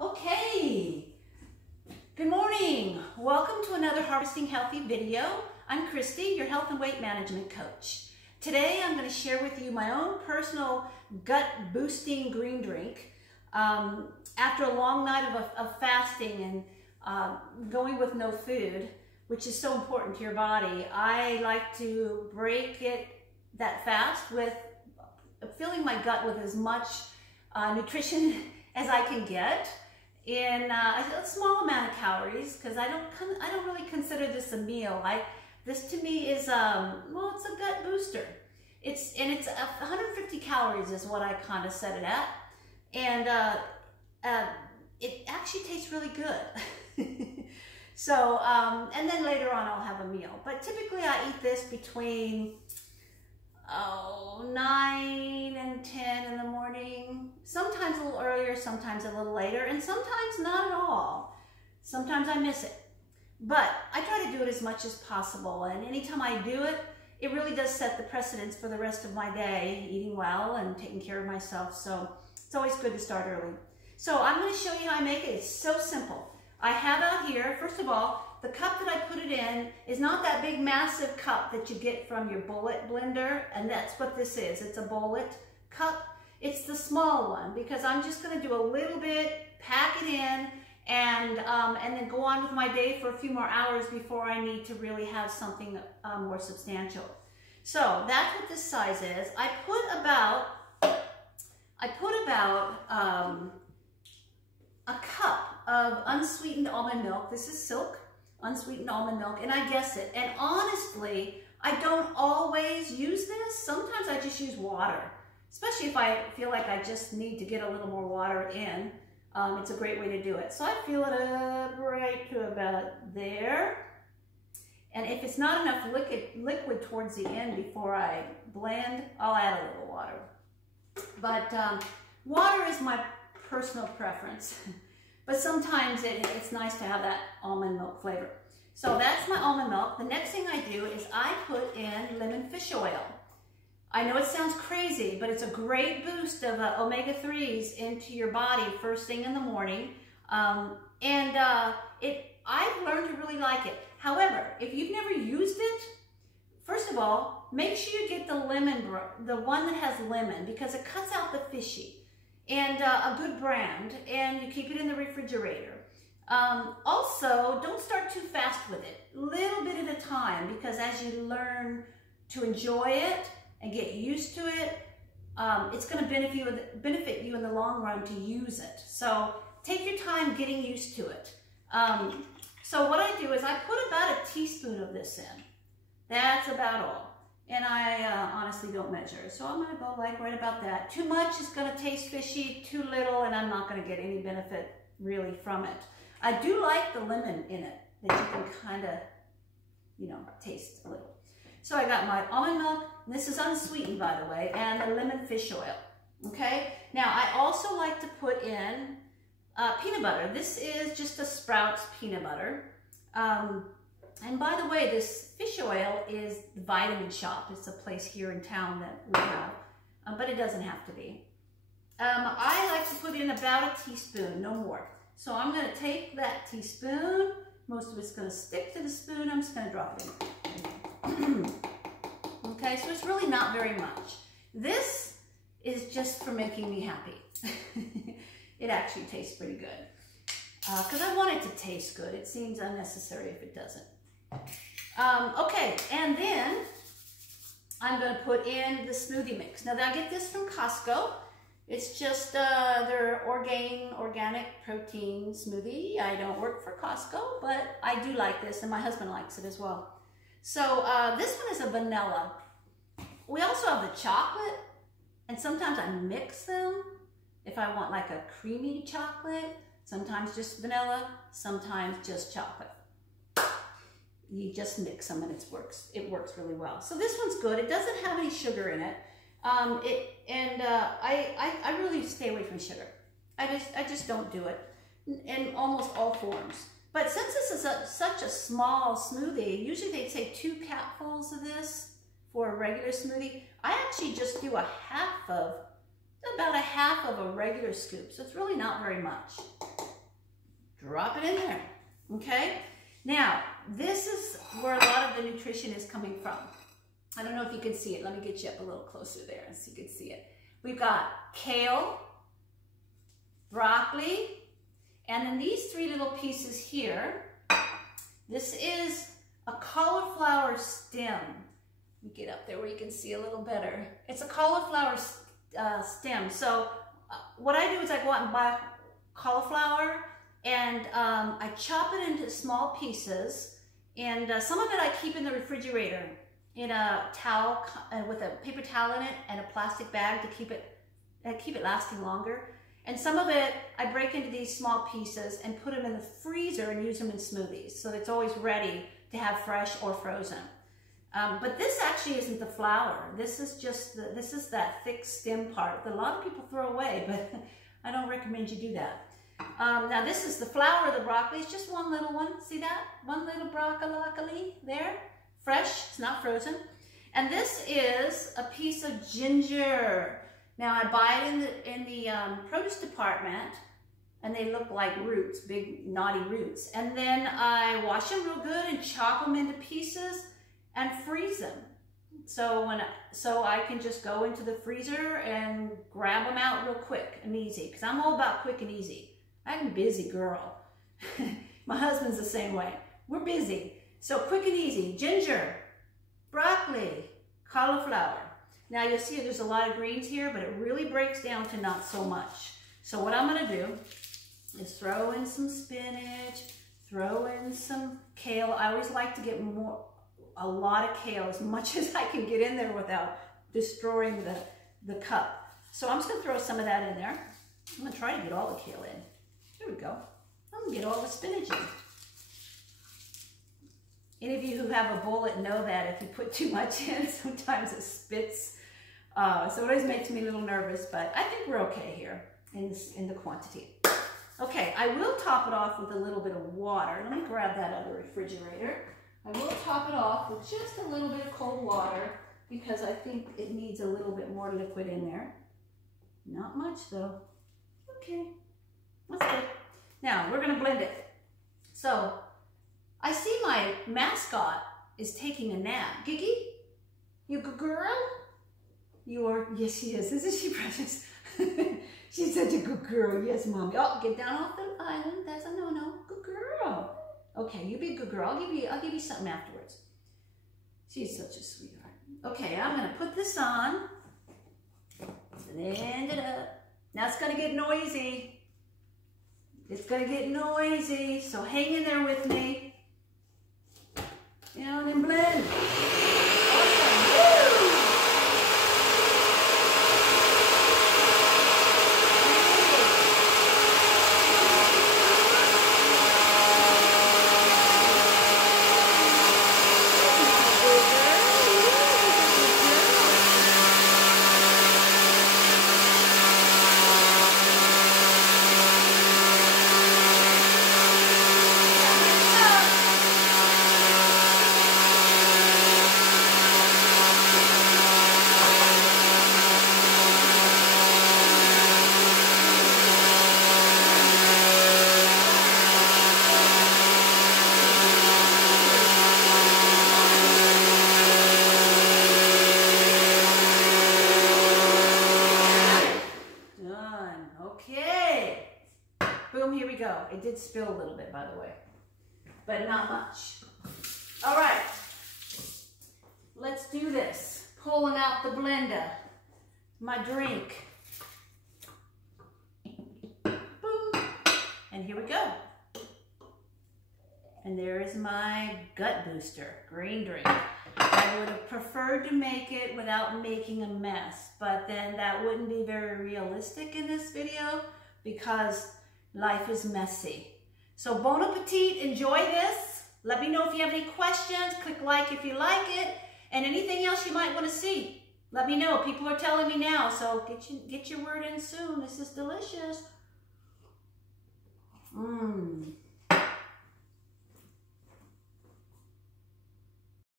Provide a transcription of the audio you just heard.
Okay, good morning. Welcome to another Harvesting Healthy video. I'm Christy, your health and weight management coach. Today I'm going to share with you my own personal gut boosting green drink. After a long night of fasting and going with no food, which is so important to your body, I like to break that fast with filling my gut with as much nutrition as I can get in a small amount of calories, because I don't really consider this a meal. This to me is well, it's a gut booster. It's 150 calories is what I kind of set it at, and it actually tastes really good. So and then later on I'll have a meal, but typically I eat this between 9 and 10 in the morning, sometimes a little earlier, sometimes a little later, and sometimes not at all. Sometimes I miss it, but I try to do it as much as possible, and anytime I do it, it really does set the precedence for the rest of my day, eating well and taking care of myself. So it's always good to start early. So I'm going to show you how I make it. It's so simple. I have out here, first of all, the cup that I put it in is not that big massive cup that you get from your bullet blender, and that's what this is. It's a bullet cup. It's the small one because I'm just going to do a little bit, pack it in, and then go on with my day for a few more hours before I need to really have something more substantial. So that's what this size is. I put about a cup of unsweetened almond milk. This is Silk unsweetened almond milk, and I guess it. And honestly, I don't always use this. Sometimes I just use water, especially if I feel like I just need to get a little more water in. It's a great way to do it. So I fill it up right to about there. And if it's not enough liquid towards the end before I blend, I'll add a little water. But water is my personal preference. But sometimes it's nice to have that almond milk flavor. So that's my almond milk. The next thing I do is I put in lemon fish oil. I know it sounds crazy, but it's a great boost of omega-3s into your body first thing in the morning. I've learned to really like it. However, if you've never used it, first of all, make sure you get the one that has lemon, because it cuts out the fishy. And a good brand, and you keep it in the refrigerator. Also, don't start too fast with it. Little bit at a time, because as you learn to enjoy it and get used to it, it's going to benefit you in the long run to use it. So take your time getting used to it. So what I do is I put about a teaspoon of this in. That's about all. And I honestly don't measure. So I'm going to go like right about that. Too much is going to taste fishy, too little, and I'm not going to get any benefit really from it. I do like the lemon in it, that you can kind of, taste a little. So I got my almond milk, and this is unsweetened, by the way, and the lemon fish oil, okay? Now, I also like to put in peanut butter. This is just a Sprouts peanut butter. And by the way, this fish oil is the Vitamin Shop. It's a place here in town that we have, but it doesn't have to be. I like to put in about a teaspoon, no more. So I'm going to take that teaspoon. Most of it's going to stick to the spoon. I'm just going to drop it in. Okay, so it's really not very much. This is just for making me happy. It actually tastes pretty good. Because I want it to taste good. It seems unnecessary if it doesn't. Okay, and then I'm going to put in the smoothie mix. Now, I get this from Costco. It's just their organic protein smoothie. I don't work for Costco, but I do like this, and my husband likes it as well. So this one is a vanilla. We also have the chocolate, and sometimes I mix them if I want like a creamy chocolate. Sometimes just vanilla, sometimes just chocolate. You just mix them and it works really well. So this one's good. It doesn't have any sugar in it. I really stay away from sugar. I just don't do it in almost all forms. But since this is such a small smoothie, usually they'd say 2 capfuls of this for a regular smoothie. I actually just do about a half of a regular scoop. So it's really not very much. Drop it in there, okay? Now, this is where a lot of the nutrition is coming from. I don't know if you can see it. Let me get you up a little closer there so you can see it. We've got kale, broccoli, and then these three little pieces here. This is a cauliflower stem. Let me get up there where you can see a little better. It's a cauliflower stem. So what I do is I go out and buy cauliflower, and I chop it into small pieces, and some of it I keep in the refrigerator in a towel with a paper towel in it and a plastic bag to keep it lasting longer. And some of it I break into these small pieces and put them in the freezer and use them in smoothies, so it's always ready to have fresh or frozen. But this actually isn't the flour. This is just this is that thick stem part that a lot of people throw away, but I don't recommend you do that. Now this is the flour of the broccoli. It's just one little one. See that? One little broccoli there. Fresh, it's not frozen. And this is a piece of ginger. Now I buy it in the produce department, and they look like roots, big knotty roots. And then I wash them real good and chop them into pieces and freeze them. So I can just go into the freezer and grab them out real quick and easy, because I'm all about quick and easy. I'm a busy girl. My husband's the same way. We're busy. So quick and easy. Ginger, broccoli, cauliflower. Now you'll see there's a lot of greens here, but it really breaks down to not so much. So what I'm gonna do is throw in some spinach, throw in some kale. I always like to get a lot of kale, as much as I can get in there without destroying the cup. So I'm just gonna throw some of that in there. I'm gonna try to get all the kale in. Here we go. I'm gonna get all the spinach in. Any of you who have a bullet know that if you put too much in, sometimes it spits. So it always makes me a little nervous, but I think we're okay here in the quantity. Okay, I will top it off with a little bit of water. Let me grab that out of the refrigerator. I will top it off with just a little bit of cold water, because I think it needs a little bit more liquid in there. Not much though. Okay, that's good. Now we're gonna blend it. So I see my mascot is taking a nap. Gigi, you good girl? Yes, she is. Isn't she precious? She's such a good girl. Yes, Mommy. Oh, get down off the island. That's a no-no. Good girl. Okay, you be a good girl. I'll give you something afterwards. She's such a sweetheart. Okay, I'm gonna put this on. Blend it up. Now it's gonna get noisy. It's gonna get noisy, so hang in there with me. Down and blend. Awesome. Woo! It did spill a little bit, by the way, but not much. All right, let's do this. Pulling out the blender, my drink. Boom, and here we go. And there is my gut booster, green drink. I would have preferred to make it without making a mess, but then that wouldn't be very realistic in this video, because life is messy. So bon appetit, enjoy this. Let me know if you have any questions. Click like if you like it. And anything else you might want to see. Let me know. People are telling me now, so get your word in soon. This is delicious. Mmm.